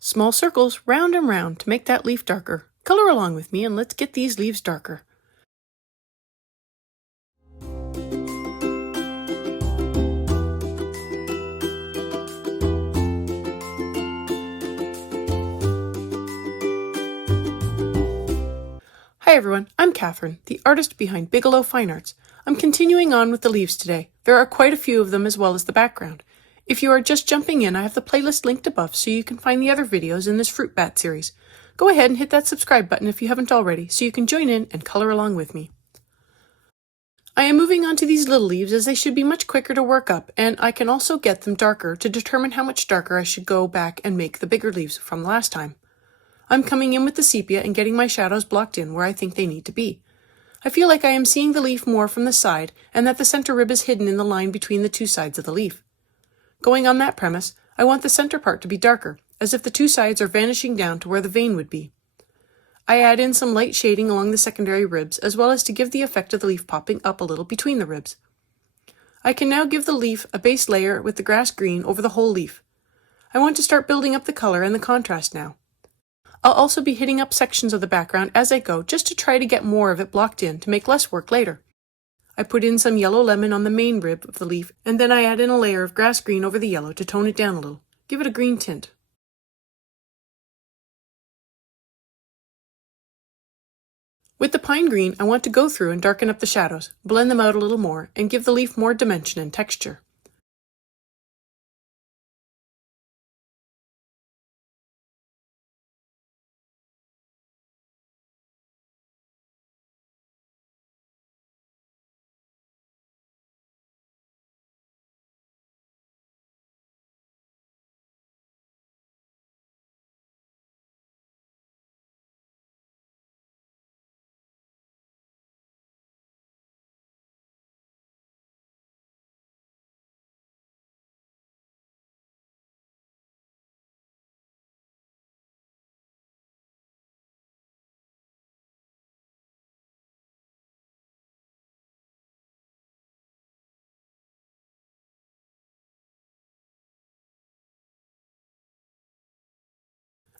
Small circles round and round to make that leaf darker. Color along with me and let's get these leaves darker. Hi everyone, I'm Catherine, the artist behind Bigelow Fine Arts. I'm continuing on with the leaves today. There are quite a few of them as well as the background. If you are just jumping in, I have the playlist linked above so you can find the other videos in this fruit bat series. Go ahead and hit that subscribe button if you haven't already so you can join in and color along with me. I am moving on to these little leaves as they should be much quicker to work up, and I can also get them darker to determine how much darker I should go back and make the bigger leaves from last time. I'm coming in with the sepia and getting my shadows blocked in where I think they need to be. I feel like I am seeing the leaf more from the side and that the center rib is hidden in the line between the two sides of the leaf. Going on that premise, I want the center part to be darker, as if the two sides are vanishing down to where the vein would be. I add in some light shading along the secondary ribs as well as to give the effect of the leaf popping up a little between the ribs. I can now give the leaf a base layer with the grass green over the whole leaf. I want to start building up the color and the contrast now. I'll also be hitting up sections of the background as I go just to try to get more of it blocked in to make less work later. I put in some yellow lemon on the main rib of the leaf and then I add in a layer of grass green over the yellow to tone it down a little, give it a green tint. With the pine green, I want to go through and darken up the shadows, blend them out a little more, and give the leaf more dimension and texture.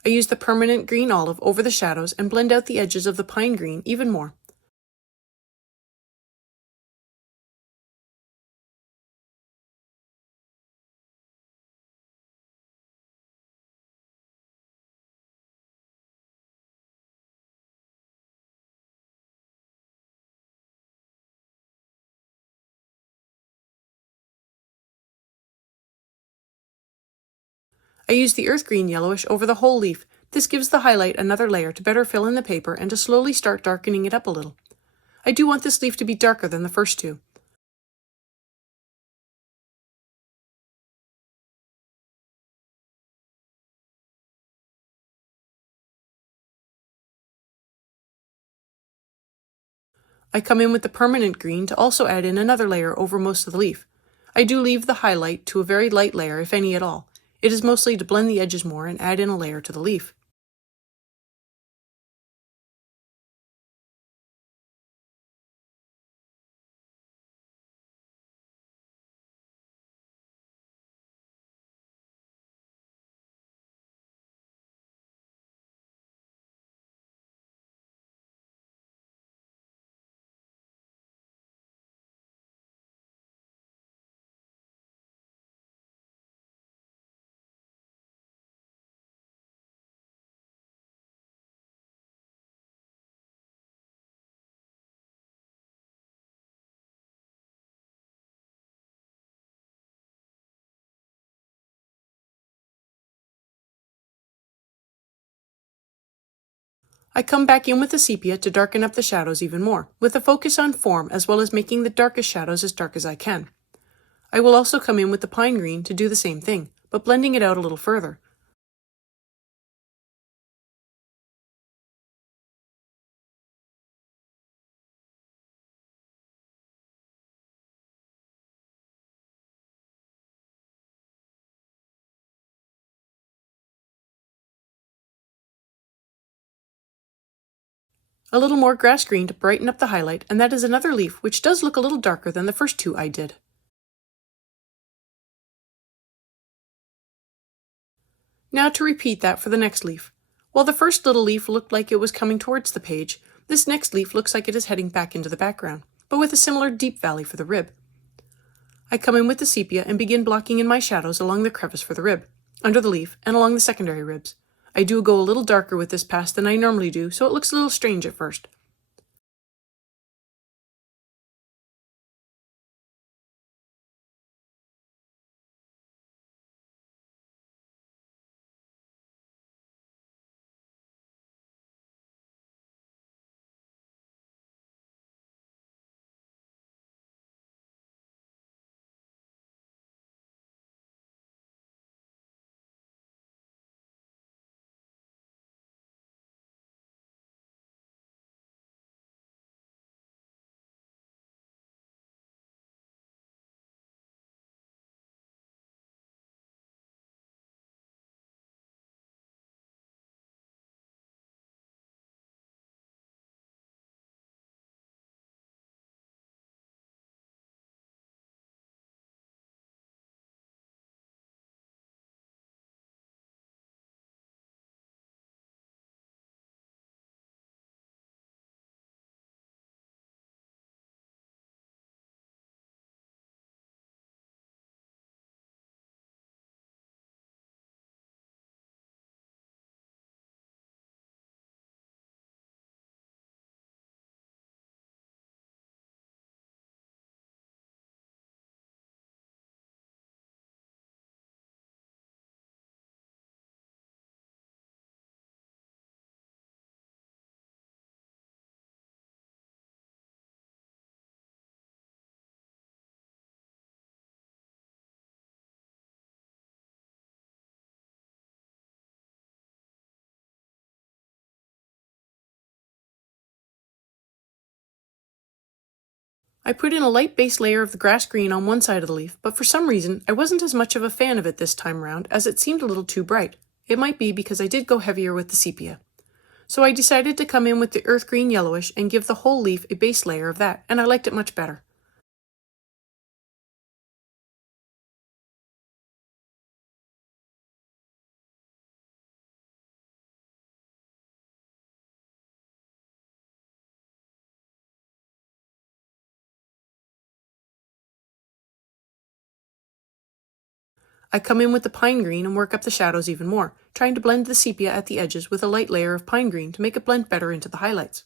I use the permanent green olive over the shadows and blend out the edges of the pine green even more. I use the earth green yellowish over the whole leaf. This gives the highlight another layer to better fill in the paper and to slowly start darkening it up a little. I do want this leaf to be darker than the first two. I come in with the permanent green to also add in another layer over most of the leaf. I do leave the highlight to a very light layer, if any at all. It is mostly to blend the edges more and add in a layer to the leaf. I come back in with the sepia to darken up the shadows even more, with a focus on form as well as making the darkest shadows as dark as I can. I will also come in with the pine green to do the same thing, but blending it out a little further. A little more grass green to brighten up the highlight, and that is another leaf which does look a little darker than the first two I did. Now to repeat that for the next leaf. While the first little leaf looked like it was coming towards the page, this next leaf looks like it is heading back into the background, but with a similar deep valley for the rib. I come in with the sepia and begin blocking in my shadows along the crevice for the rib, under the leaf, and along the secondary ribs. I do go a little darker with this pass than I normally do, so it looks a little strange at first. I put in a light base layer of the grass green on one side of the leaf, but for some reason I wasn't as much of a fan of it this time round as it seemed a little too bright. It might be because I did go heavier with the sepia. So I decided to come in with the earth green yellowish and give the whole leaf a base layer of that, and I liked it much better. I come in with the pine green and work up the shadows even more, trying to blend the sepia at the edges with a light layer of pine green to make it blend better into the highlights.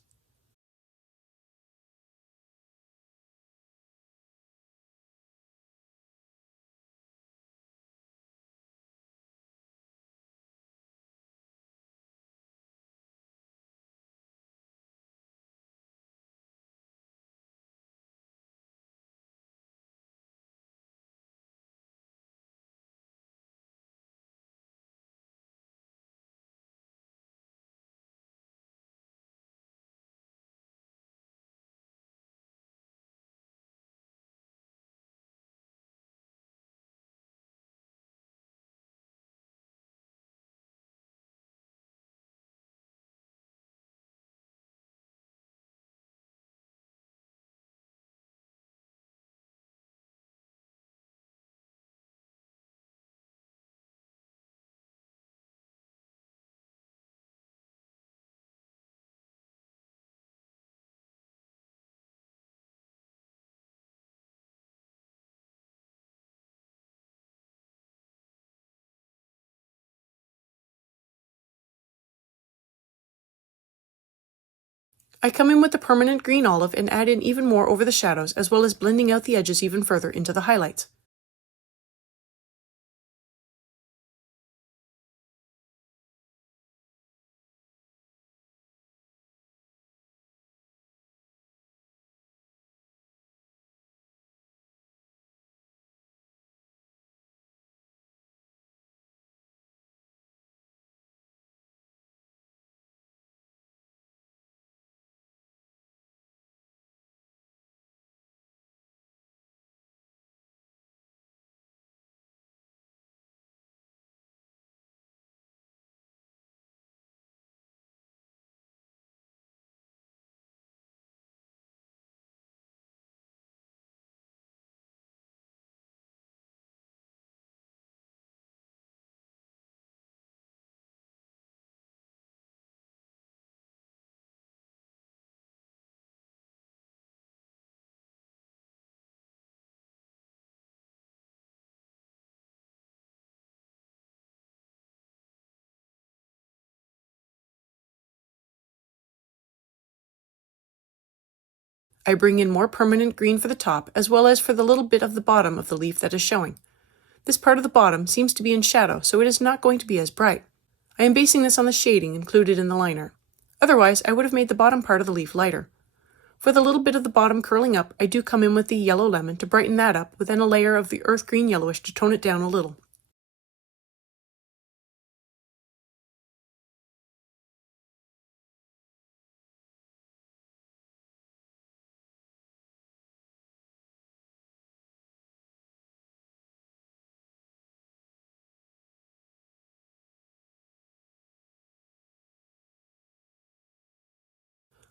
I come in with the permanent green olive and add in even more over the shadows, as well as blending out the edges even further into the highlights. I bring in more permanent green for the top as well as for the little bit of the bottom of the leaf that is showing. This part of the bottom seems to be in shadow, so it is not going to be as bright. I am basing this on the shading included in the liner. Otherwise, I would have made the bottom part of the leaf lighter. For the little bit of the bottom curling up, I do come in with the yellow lemon to brighten that up, with then a layer of the earth green yellowish to tone it down a little.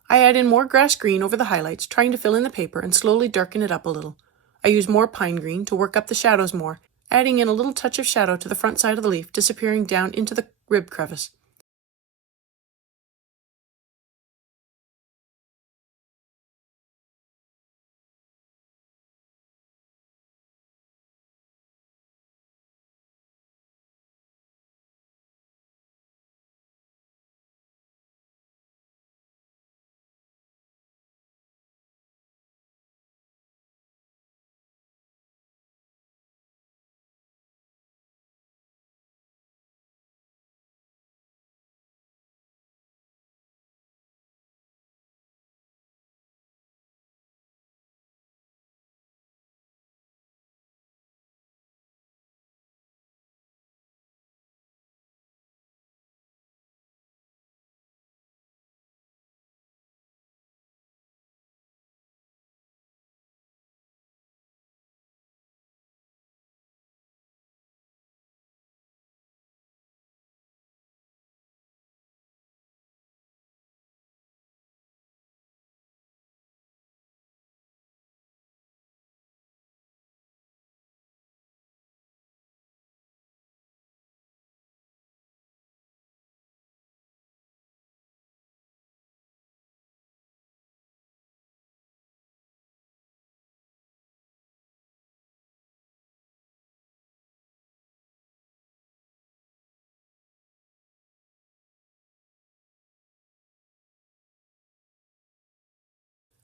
I add in more grass green over the highlights, trying to fill in the paper and slowly darken it up a little. I use more pine green to work up the shadows more, adding in a little touch of shadow to the front side of the leaf, disappearing down into the rib crevice.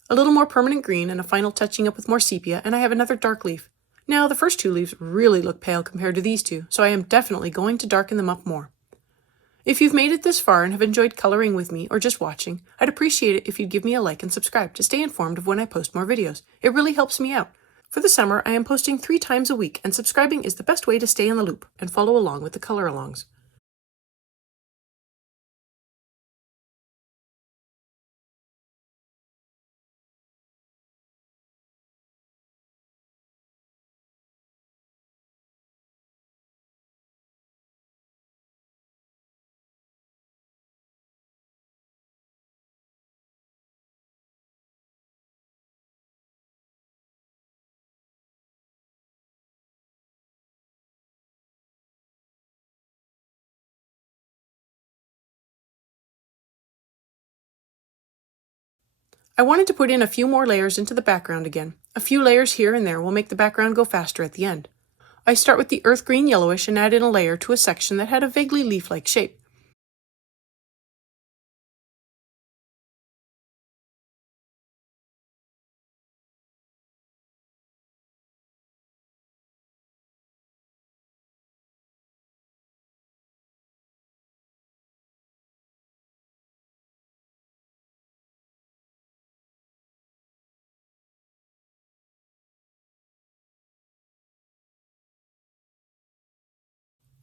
A little more permanent green and a final touching up with more sepia, and I have another dark leaf. Now, the first two leaves really look pale compared to these two, so I am definitely going to darken them up more. If you've made it this far and have enjoyed coloring with me or just watching, I'd appreciate it if you'd give me a like and subscribe to stay informed of when I post more videos. It really helps me out. For the summer, I am posting 3 times a week, and subscribing is the best way to stay in the loop and follow along with the color-alongs. I wanted to put in a few more layers into the background again. A few layers here and there will make the background go faster at the end. I start with the earth green yellowish and add in a layer to a section that had a vaguely leaf-like shape.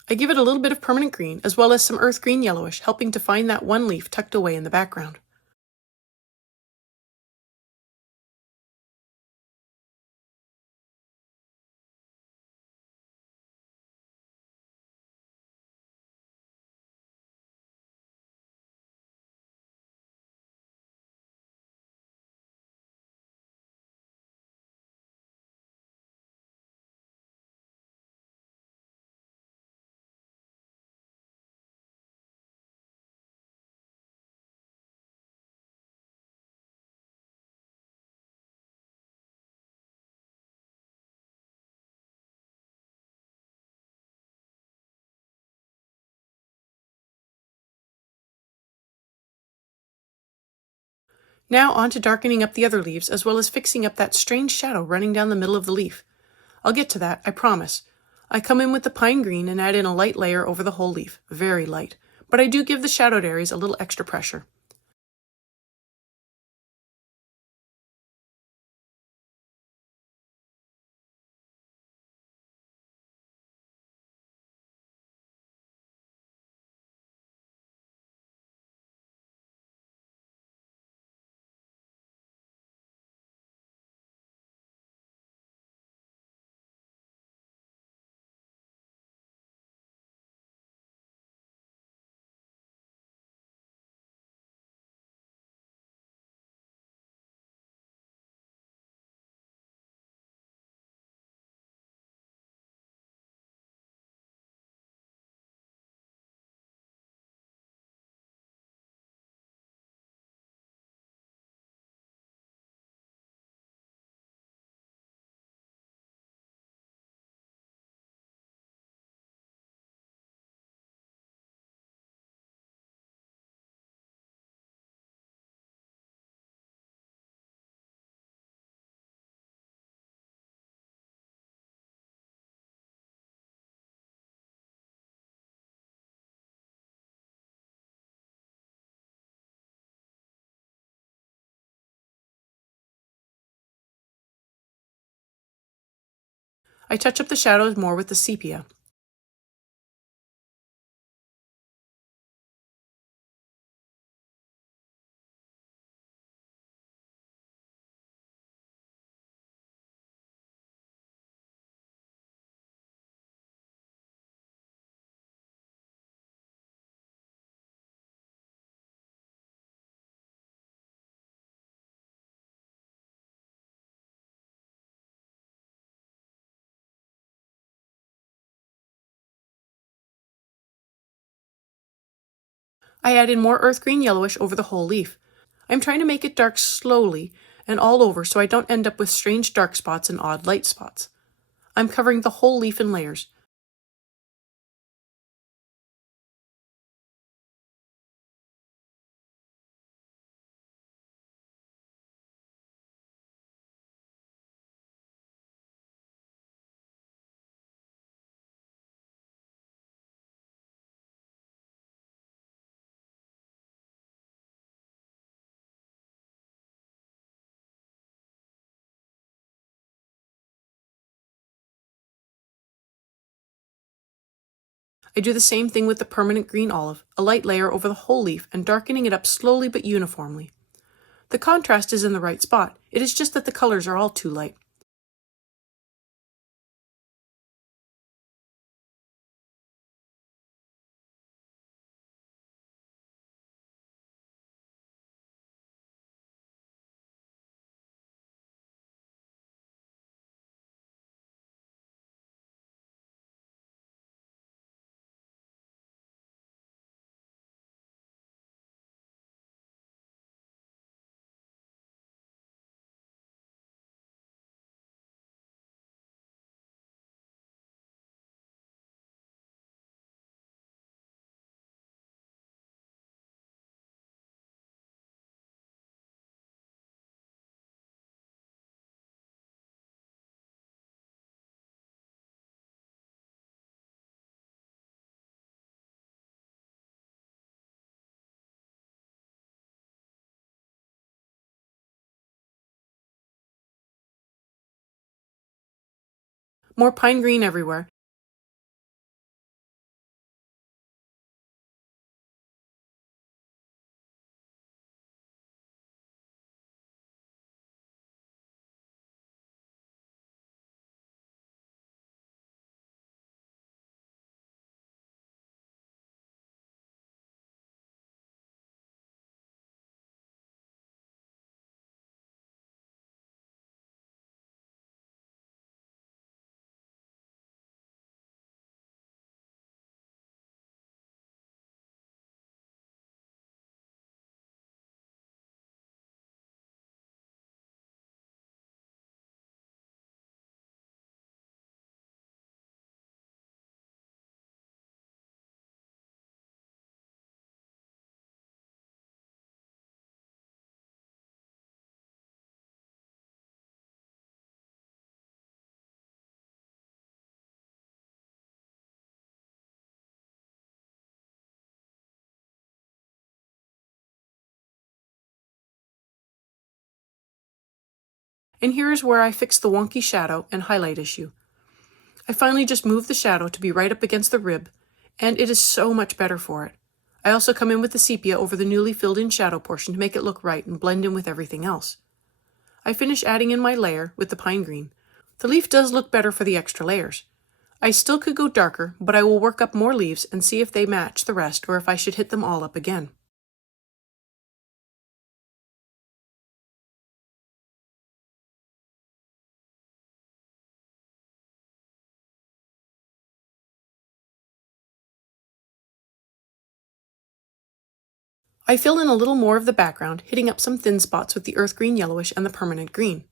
I give it a little bit of permanent green as well as some earth green yellowish, helping to find that one leaf tucked away in the background. Now on to darkening up the other leaves, as well as fixing up that strange shadow running down the middle of the leaf. I'll get to that, I promise. I come in with the pine green and add in a light layer over the whole leaf, very light, but I do give the shadowed areas a little extra pressure. I touch up the shadows more with the sepia. I add in more earth green yellowish over the whole leaf. I'm trying to make it dark slowly and all over so I don't end up with strange dark spots and odd light spots. I'm covering the whole leaf in layers. I do the same thing with the permanent green olive, a light layer over the whole leaf and darkening it up slowly but uniformly. The contrast is in the right spot, it is just that the colors are all too light. More pine green everywhere. And here is where I fix the wonky shadow and highlight issue. I finally just move the shadow to be right up against the rib, and it is so much better for it. I also come in with the sepia over the newly filled in shadow portion to make it look right and blend in with everything else. I finish adding in my layer with the pine green. The leaf does look better for the extra layers. I still could go darker, but I will work up more leaves and see if they match the rest or if I should hit them all up again. I fill in a little more of the background, hitting up some thin spots with the earth green yellowish and the permanent green.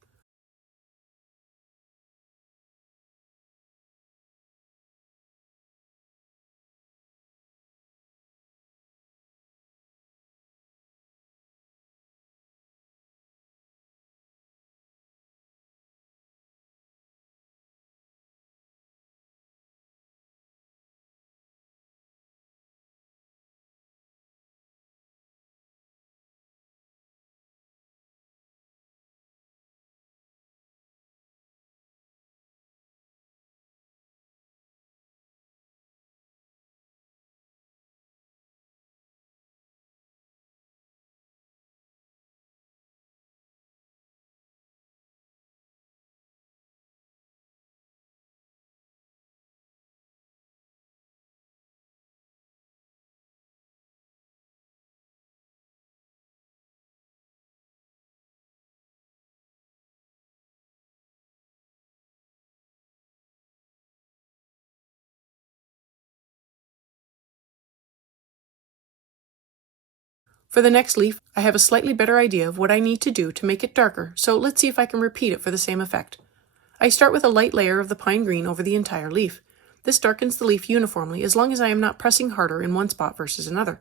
For the next leaf, I have a slightly better idea of what I need to do to make it darker, so let's see if I can repeat it for the same effect. I start with a light layer of the pine green over the entire leaf. This darkens the leaf uniformly as long as I am not pressing harder in one spot versus another.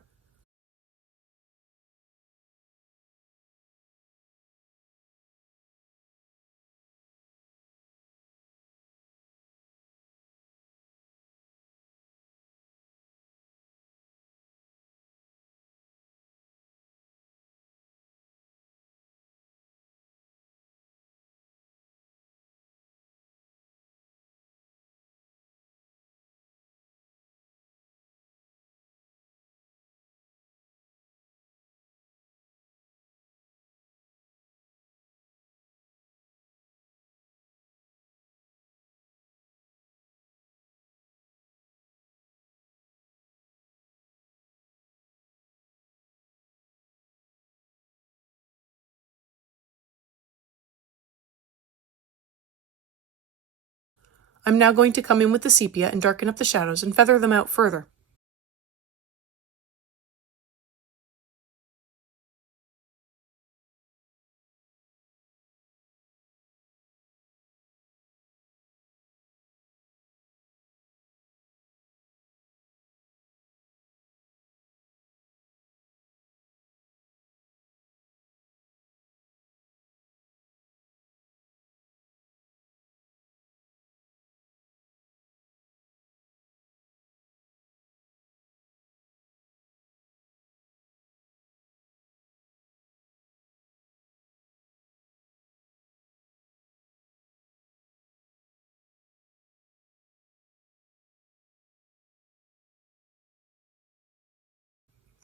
I'm now going to come in with the sepia and darken up the shadows and feather them out further.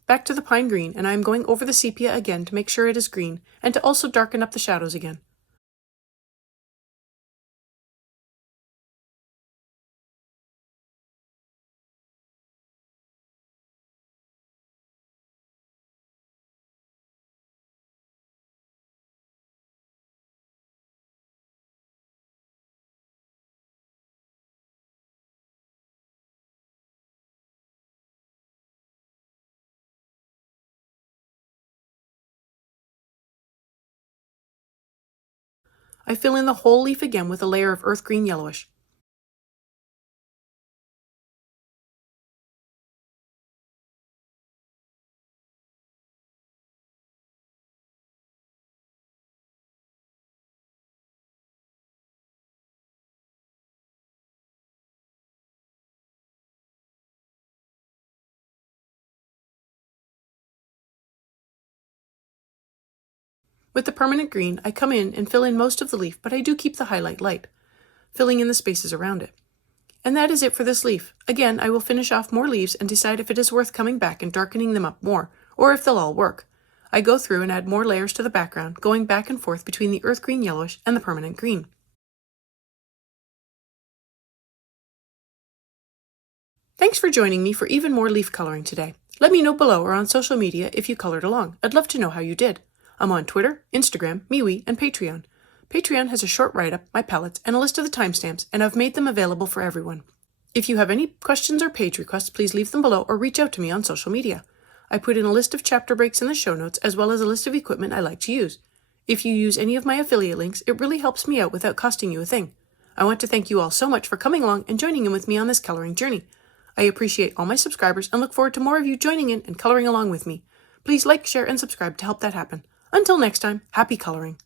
Back to the pine green, and I am going over the sepia again to make sure it is green, and to also darken up the shadows again. I fill in the whole leaf again with a layer of earth green yellowish. With the permanent green, I come in and fill in most of the leaf, but I do keep the highlight light, filling in the spaces around it. And that is it for this leaf. Again, I will finish off more leaves and decide if it is worth coming back and darkening them up more, or if they'll all work. I go through and add more layers to the background, going back and forth between the earth green yellowish and the permanent green. Thanks for joining me for even more leaf coloring today. Let me know below or on social media if you colored along. I'd love to know how you did. I'm on Twitter, Instagram, MeWe, and Patreon. Patreon has a short write-up, my palettes, and a list of the timestamps, and I've made them available for everyone. If you have any questions or page requests, please leave them below or reach out to me on social media. I put in a list of chapter breaks in the show notes, as well as a list of equipment I like to use. If you use any of my affiliate links, it really helps me out without costing you a thing. I want to thank you all so much for coming along and joining in with me on this coloring journey. I appreciate all my subscribers and look forward to more of you joining in and coloring along with me. Please like, share, and subscribe to help that happen. Until next time, happy coloring!